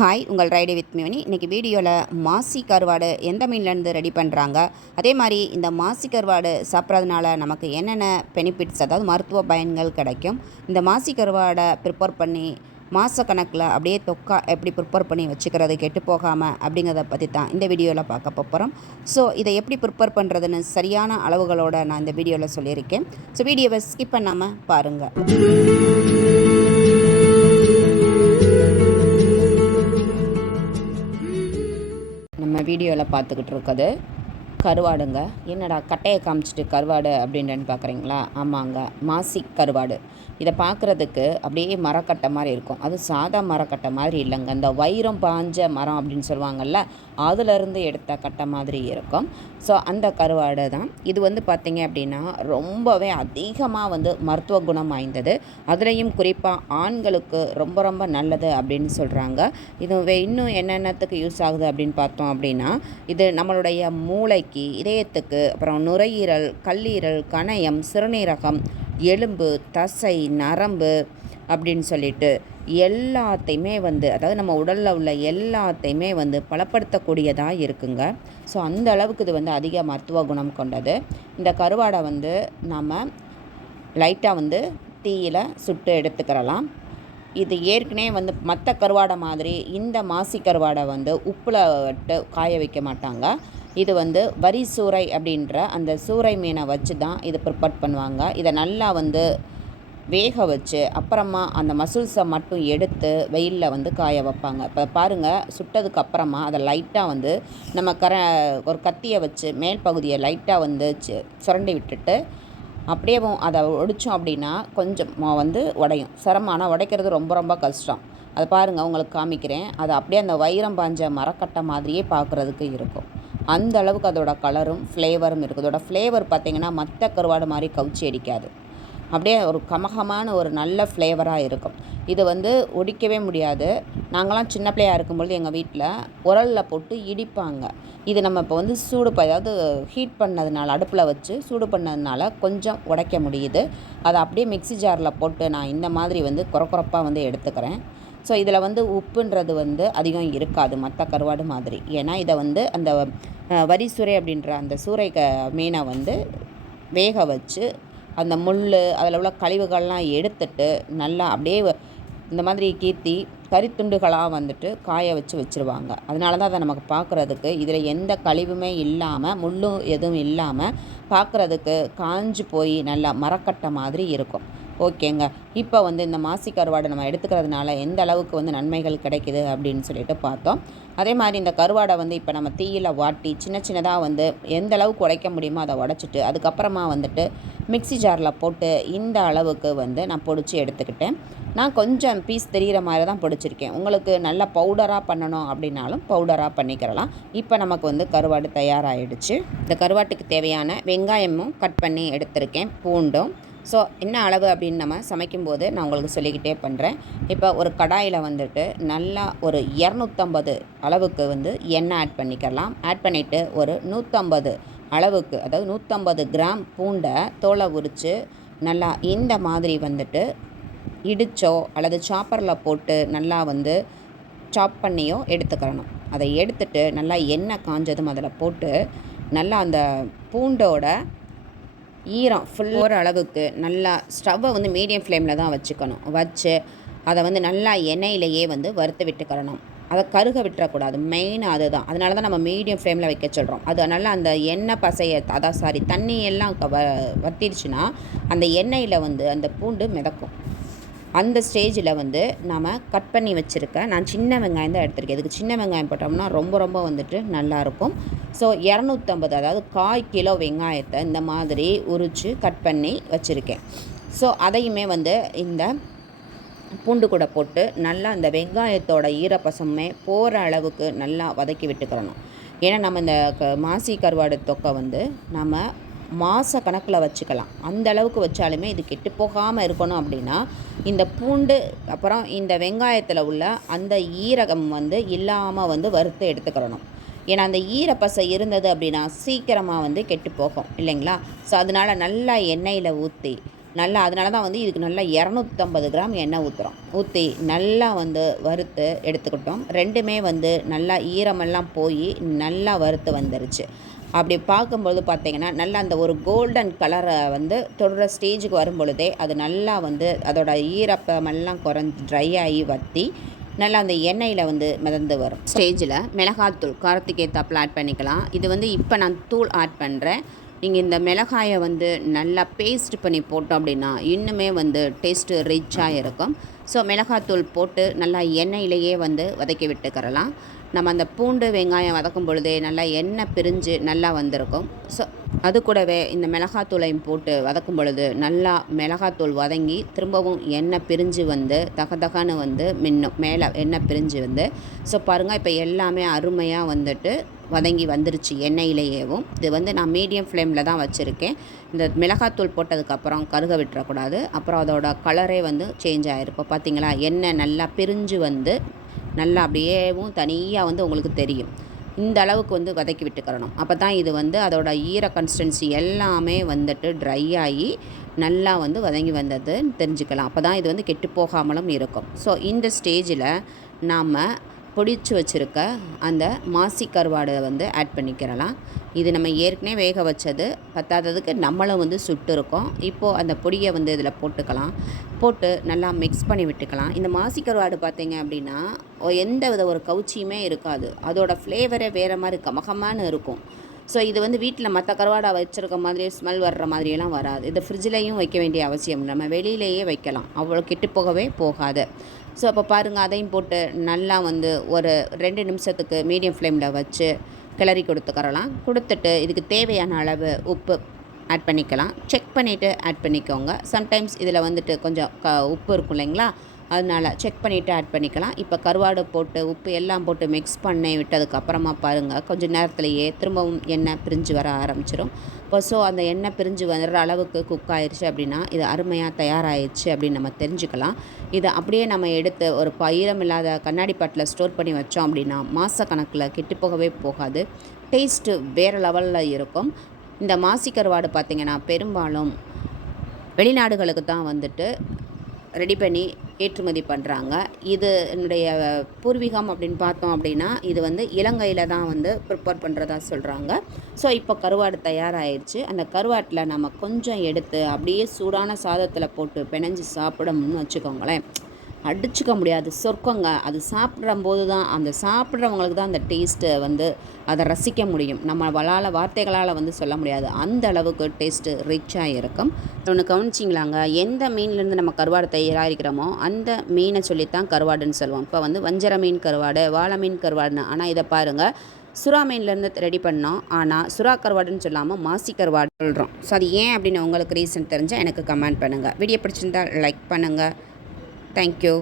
Hi, உங்கள் ride with mini. இன்றைக்கி வீடியோவில் மாசி கருவாடு எந்த மீன்லேருந்து ரெடி பண்ணுறாங்க, அதே மாதிரி இந்த மாசி கருவாடு சாப்பிட்றதுனால நமக்கு என்னென்ன பெனிஃபிட்ஸ், அதாவது மருத்துவ பயன்கள் கிடைக்கும், இந்த மாசி கருவாடை ப்ரிப்பேர் பண்ணி மாதக்கணக்கில் அப்படியே தொக்கா எப்படி ப்ரிப்பேர் பண்ணி வச்சுக்கிறது கெட்டு போகாமல் அப்படிங்கிறத பற்றி தான் இந்த வீடியோவில் பார்க்க போகிறோம். ஸோ இதை எப்படி ப்ரிப்பேர் பண்ணுறதுன்னு சரியான அளவுகளோடு நான் இந்த வீடியோவில் சொல்லியிருக்கேன். ஸோ வீடியோவை ஸ்கிப் பண்ணாமல் பாருங்கள். நம்ம வீடியோவில் பார்த்துக்கிட்டு இருக்கிறது கருவாடுங்க. என்னடா கட்டையை காமிச்சிட்டு கருவாடு அப்படின்ட்டு பார்க்குறீங்களா? ஆமாங்க, மாசி கருவாடு. இதை பார்க்குறதுக்கு அப்படியே மரக்கட்டை மாதிரி இருக்கும். அது சாதா மரக்கட்டை மாதிரி இல்லைங்க, இந்த வைரம் பாஞ்ச மரம் அப்படின்னு சொல்லுவாங்கள்ல, அதுலேருந்து எடுத்த கட்டை மாதிரி இருக்கும். ஸோ அந்த கருவாடு தான் இது. பார்த்திங்க அப்படின்னா ரொம்பவே அதிகமாக மருத்துவ குணம் வாய்ந்தது. அதுலேயும் குறிப்பாக ஆண்களுக்கு ரொம்ப ரொம்ப நல்லது அப்படின்னு சொல்கிறாங்க. இது இன்னும் என்னென்னத்துக்கு யூஸ் ஆகுது அப்படின்னு பார்த்தோம் அப்படின்னா, இது நம்மளுடைய மூளைக்கு, இதயத்துக்கு, அப்புறம் நுரையீரல், கல்லீரல், கணையம், சிறுநீரகம், எலும்பு, தசை, நரம்பு அப்படின்னு சொல்லிட்டு எல்லாத்தையுமே அதாவது நம்ம உடலில் உள்ள எல்லாத்தையுமே பலப்படுத்தக்கூடியதாக இருக்குங்க. ஸோ அந்த அளவுக்கு இது அதிக மருத்துவ குணம் கொண்டது. இந்த கருவாடை நாம் லைட்டாக தீயில் சுட்டு எடுத்துக்கிறலாம். இது ஏற்கனவே மற்ற கருவாடை மாதிரி இந்த மாசி கருவாடை உப்பில் விட்டு காய வைக்க மாட்டாங்க. இது வரி சூறை அப்படின்ற அந்த சூறை மீனை வச்சு தான் இது ப்ரிப்பேர் பண்ணுவாங்க. இதை நல்லா வேக வச்சு அப்புறமா அந்த மசில்ஸை மட்டும் எடுத்து வெயிலில் காய வைப்பாங்க. இப்போ பாருங்கள், சுட்டதுக்கு அப்புறமா அதை லைட்டாக நம்ம ஒரு கத்தியை வச்சு மேல் பகுதியை லைட்டாக சுரண்டி விட்டுட்டு அப்படியே அதை ஒடித்தோம் அப்படின்னா கொஞ்சம் உடையும். சிரமம், உடைக்கிறது ரொம்ப ரொம்ப கஷ்டம். அதை பாருங்கள், உங்களுக்கு காமிக்கிறேன். அது அப்படியே அந்த வைரம் பாஞ்ச மரக்கட்டை மாதிரியே பார்க்குறதுக்கு இருக்கும். அந்த அளவுக்கு அதோட கலரும் ஃப்ளேவரும் இருக்குது. அதோட ஃப்ளேவர் பார்த்திங்கன்னா மற்ற கருவாடு மாதிரி கவுச்சி அடிக்காது. அப்படியே ஒரு கமகமான ஒரு நல்ல ஃப்ளேவராக இருக்கும். இது ஒடிக்கவே முடியாது. நாங்களாம் சின்ன பிள்ளையாக இருக்கும்பொழுது எங்கள் வீட்டில் உரலில் போட்டு இடிப்பாங்க. இது நம்ம இப்போ அதாவது ஹீட் பண்ணதுனால, அடுப்பில் வச்சு சூடு பண்ணதுனால கொஞ்சம் உடைக்க முடியுது. அதை அப்படியே மிக்ஸி ஜாரில் போட்டு நான் இந்த மாதிரி குறப்பாக எடுத்துக்கிறேன். ஸோ இதில் உப்புன்றது அதிகம் இருக்காது மற்ற கருவாடு மாதிரி. ஏன்னா இதை அந்த வரி சூறை அப்படின்ற அந்த சூறை மீனை வேக வச்சு அந்த முள், அதில் உள்ள கழிவுகள்லாம் எடுத்துட்டு நல்லா அப்படியே இந்த மாதிரி கீர்த்தி கறித்துண்டுகளாக காய வச்சு வச்சுருவாங்க. அதனால தான் அதை நமக்கு பார்க்குறதுக்கு இதில் எந்த கழிவுமே இல்லாமல், முள்ளும் எதுவும் இல்லாமல் பார்க்குறதுக்கு காஞ்சு போய் நல்லா மரக்கட்டை மாதிரி இருக்கும். ஓகேங்க, இப்போ இந்த மாசி கருவாடை நம்ம எடுத்துக்கிறதுனால எந்த அளவுக்கு நன்மைகள் கிடைக்குது அப்படின்னு சொல்லிட்டு பார்த்தோம். அதே மாதிரி இந்த கருவாடை இப்போ நம்ம தீயில் வாட்டி சின்ன சின்னதாக எந்த அளவுக்கு உடைக்க முடியுமோ அதை உடைச்சிட்டு அதுக்கப்புறமா மிக்ஸி ஜாரில் போட்டு இந்த அளவுக்கு நான் பொடிச்சு எடுத்துக்கிட்டேன். நான் கொஞ்சம் பீஸ் தெரிகிற மாதிரி தான் பொடிச்சிருக்கேன். உங்களுக்கு நல்லா பவுடராக பண்ணணும் அப்படின்னாலும் பவுடராக பண்ணிக்கிறலாம். இப்போ நமக்கு கருவாடு தயாராகிடுச்சு. இந்த கருவாட்டுக்கு தேவையான வெங்காயமும் கட் பண்ணி எடுத்திருக்கேன், பூண்டும். ஸோ என்ன அளவு அப்படின்னு நம்ம சமைக்கும்போது நான் உங்களுக்கு சொல்லிக்கிட்டே பண்ணுறேன். இப்போ ஒரு கடாயில் நல்லா ஒரு 250 அளவுக்கு எண்ணெய் ஆட் பண்ணிக்கலாம். ஆட் பண்ணிவிட்டு ஒரு 150 அளவுக்கு, அதாவது 150 கிராம் பூண்டை தோலை உரித்து நல்லா இந்த மாதிரி இடிச்சோ அல்லது சாப்பரில் போட்டு நல்லா சாப் பண்ணியோ எடுத்துக்கிறணும். அதை எடுத்துட்டு நல்லா எண்ணெய் காஞ்சதும் அதில் போட்டு நல்லா அந்த பூண்டோட ஈரம் ஃபுல் ஒரு அளவுக்கு நல்லா ஸ்டவ்வை மீடியம் ஃப்ளேமில் தான் வச்சுக்கணும். வச்சு அதை நல்லா எண்ணெயிலேயே வறுத்து விட்டுக்கிறணும். அதை கருக விட்டுறக்கூடாது, மெயினாக அதுதான். அதனால தான் நம்ம மீடியம் ஃப்ளேமில் வைக்க சொல்கிறோம். அது நல்லா அந்த எண்ணெய் பசையை, தண்ணியெல்லாம் வற்றிருச்சுன்னா அந்த எண்ணெயில் அந்த பூண்டு மிதக்கும். அந்த ஸ்டேஜில் நாம் கட் பண்ணி வச்சுருக்க, நான் சின்ன வெங்காயம் தான் எடுத்திருக்கேன். இதுக்கு சின்ன வெங்காயம் போட்டோம்னா ரொம்ப ரொம்ப நல்லாயிருக்கும். ஸோ 250, அதாவது 1/4 கிலோ வெங்காயத்தை இந்த மாதிரி உரித்து கட் பண்ணி வச்சுருக்கேன். ஸோ அதையுமே இந்த பூண்டு கூட போட்டு நல்லா அந்த வெங்காயத்தோட ஈரப்பசமே போகிற அளவுக்கு நல்லா வதக்கி விட்டுக்கிறணும். ஏன்னா நம்ம இந்த மாசி கருவாடு தொக்கை நம்ம மாத கணக்கில் வச்சுக்கலாம். அந்த அளவுக்கு வச்சாலுமே இது கெட்டு போகாமல் இருக்கணும் அப்படின்னா இந்த பூண்டு அப்புறம் இந்த வெங்காயத்தில் உள்ள அந்த ஈரகம் இல்லாமல் வறுத்து எடுத்துக்கிறணும். ஏன்னா அந்த ஈரப்பசை இருந்தது அப்படின்னா சீக்கிரமாக கெட்டு போகும் இல்லைங்களா? ஸோ அதனால் நல்லா எண்ணெயில் ஊற்றி நல்லா அதனால தான் வந்து இதுக்கு நல்லா 250 கிராம் எண்ணெய் ஊற்றி நல்லா வந்து வறுத்து எடுத்துக்கிட்டோம். ரெண்டுமே வந்து நல்லா ஈரமெல்லாம் போய் நல்லா வறுத்து வந்துருச்சு. அப்படி பார்க்கும்பொழுது பார்த்தீங்கன்னா நல்லா அந்த ஒரு கோல்டன் கலரை வந்து தொடுற ஸ்டேஜுக்கு வரும் பொழுதே அது நல்லா வந்து அதோட ஈரப்பமெல்லாம் குறைஞ்சி ட்ரை ஆகி வற்றி நல்லா அந்த எண்ணெயில் வந்து மிதந்து வரும் ஸ்டேஜில் மிளகாத்தூள் காரத்துக்கு ஏற்றாப்புல ஆட் பண்ணிக்கலாம். இது வந்து இப்போ நான் தூள் ஆட் பண்ணுறேன். நீங்கள் இந்த மிளகாயை வந்து நல்லா பேஸ்ட் பண்ணி போட்டோம் அப்படின்னா இன்னுமே வந்து டேஸ்ட்டு ரிச்சாக இருக்கும். ஸோ மிளகாத்தூள் போட்டு நல்லா எண்ணெயிலேயே வந்து வதக்கி விட்டுக்கிறலாம். நம்ம அந்த பூண்டு வெங்காயம் வதக்கும் பொழுதே நல்லா எண்ணெய் பிரிஞ்சு நல்லா வந்திருக்கும். ஸோ அது கூடவே இந்த மிளகாத்தூளையும் போட்டு வதக்கும் பொழுது நல்லா மிளகாத்தூள் வதங்கி திரும்பவும் எண்ணெய் பிரிஞ்சு வந்து தகன்னு வந்து மின்னும் மேலே எண்ணெய் பிரிஞ்சு வந்து. ஸோ பாருங்கள் இப்போ எல்லாமே அருமையாக வந்துட்டு வதங்கி வந்துருச்சு எண்ணெயிலேயேவும். இது வந்து நான் மீடியம் ஃப்ளேமில் தான் வச்சுருக்கேன். இந்த மிளகாத்தூள் போட்டதுக்கப்புறம் கருக விட்டுறக்கூடாது. அப்புறம் அதோட கலரே வந்து சேஞ்ச் ஆகிருக்கும். பார்த்தீங்களா, எண்ணெய் நல்லா பிரிஞ்சு வந்து நல்லா அப்படியேவும் தனியாக வந்து உங்களுக்கு தெரியும். இந்த அளவுக்கு வந்து வதக்கி விட்டுக்கிறணும். அப்போ தான் இது வந்து அதோட ஈர கன்சிஸ்டன்சி எல்லாமே வந்துட்டு ட்ரை ஆகி நல்லா வந்து வதங்கி வந்ததுன்னு தெரிஞ்சுக்கலாம். அப்போ தான் இது வந்து கெட்டு போகாமலும் இருக்கும். ஸோ இந்த ஸ்டேஜில் நாம் பொடிச்சு வச்சுருக்க அந்த மாசி கருவாடை வந்து ஆட் பண்ணிக்கிறலாம். இது நம்ம ஏற்கனவே வேக வச்சது பத்தாததுக்கு நம்மளும் வந்து சுட்டுருக்கோம். இப்போது அந்த பொடியை வந்து இதில் போட்டு நல்லா மிக்ஸ் பண்ணி விட்டுக்கலாம். இந்த மாசி கருவாடு பார்த்திங்க அப்படின்னா எந்த வித ஒரு கவுச்சியுமே இருக்காது. அதோட ஃப்ளேவரே வேறு மாதிரி கமகமானு இருக்கும். ஸோ இது வந்து வீட்டில் மற்ற கருவாடை வச்சுருக்க மாதிரி ஸ்மெல் வர்ற மாதிரியெல்லாம் வராது. இதை ஃப்ரிட்ஜிலையும் வைக்க வேண்டிய அவசியம், நம்ம வெளியிலேயே வைக்கலாம், அவ்வளோ கெட்டு போகவே போகாது. ஸோ அப்போ பாருங்கள், அதையும் போட்டு நல்லா வந்து ஒரு 2 நிமிஷத்துக்கு மீடியம் ஃப்ளேமில் வச்சு கிளறி கொடுத்துட்டு இதுக்கு தேவையான அளவு உப்பு ஆட் பண்ணிக்கலாம். செக் பண்ணிவிட்டு ஆட் பண்ணிக்கோங்க. சம்டைம்ஸ் இதில் வந்துட்டு கொஞ்சம் உப்பு இருக்கும் இல்லைங்களா, அதனால் செக் பண்ணிவிட்டு ஆட் பண்ணிக்கலாம். இப்போ கருவாடு போட்டு உப்பு எல்லாம் போட்டு மிக்ஸ் பண்ணி விட்டதுக்கப்புறமா பாருங்கள், கொஞ்சம் நேரத்துலையே திரும்பவும் எண்ணெய் பிரிஞ்சு வர ஆரம்பிச்சிடும். இப்போ ஸோ அந்த எண்ணெய் பிரிஞ்சு வர்ற அளவுக்கு குக் ஆயிடுச்சு அப்படின்னா இது அருமையாக தயாராகிடுச்சு அப்படின்னு நம்ம தெரிஞ்சுக்கலாம். இதை அப்படியே நம்ம எடுத்து ஒரு ஈரம் இல்லாத கண்ணாடி பாட்டில் ஸ்டோர் பண்ணி வச்சோம் அப்படின்னா மாதக்கணக்கில் கெட்டு போகவே போகாது. டேஸ்ட்டு வேறு லெவலில் இருக்கும். இந்த மாசி கருவாடு பார்த்திங்கன்னா பெரும்பாலும் வெளிநாடுகளுக்கு தான் வந்துட்டு ரெடி பண்ணி ஏற்றுமதி பண்ணுறாங்க. இது என்னுடைய பூர்வீகம் அப்படின்னு பார்த்தோம் அப்படின்னா இது வந்து இலங்கையில் தான் வந்து ப்ரிப்பேர் பண்ணுறதா சொல்கிறாங்க. ஸோ இப்போ கருவாடு தயாராகிடுச்சு. அந்த கருவாட்டில் நம்ம கொஞ்சம் எடுத்து அப்படியே சூடான சாதத்தில் போட்டு பிணைஞ்சு சாப்பிடணும்னு வச்சுக்கோங்களேன், அடிச்சுக்க முடியாது, சொர்க்கங்க. அது சாப்பிட்றம்போது தான் அந்த சாப்பிட்றவங்களுக்கு தான் அந்த டேஸ்ட்டு வந்து அதை ரசிக்க முடியும். நம்ம வார்த்தைகளால் வந்து சொல்ல முடியாது, அந்த அளவுக்கு டேஸ்ட்டு ரிச்சாக இருக்கும். ஒன்று கவனிச்சிங்களாங்க, எந்த மீன்லேருந்து நம்ம கருவாடு தயாரிக்கிறோமோ அந்த மீனை சொல்லித்தான் கருவாடுன்னு சொல்லுவோம். இப்போ வந்து வஞ்சர மீன் கருவாடு, வாழை மீன் கருவாடுன்னு. ஆனால் இதை பாருங்கள், சுறா மீன்லேருந்து ரெடி பண்ணோம். ஆனால் சுறா கருவாடுன்னு சொல்லாமல் மாசி கருவாடு சொல்கிறோம். ஸோ அது ஏன் அப்படின்னு உங்களுக்கு ரீசன் தெரிஞ்சால் எனக்கு கமெண்ட் பண்ணுங்கள். வீடியோ பிடிச்சிருந்தால் லைக் பண்ணுங்கள். Thank you.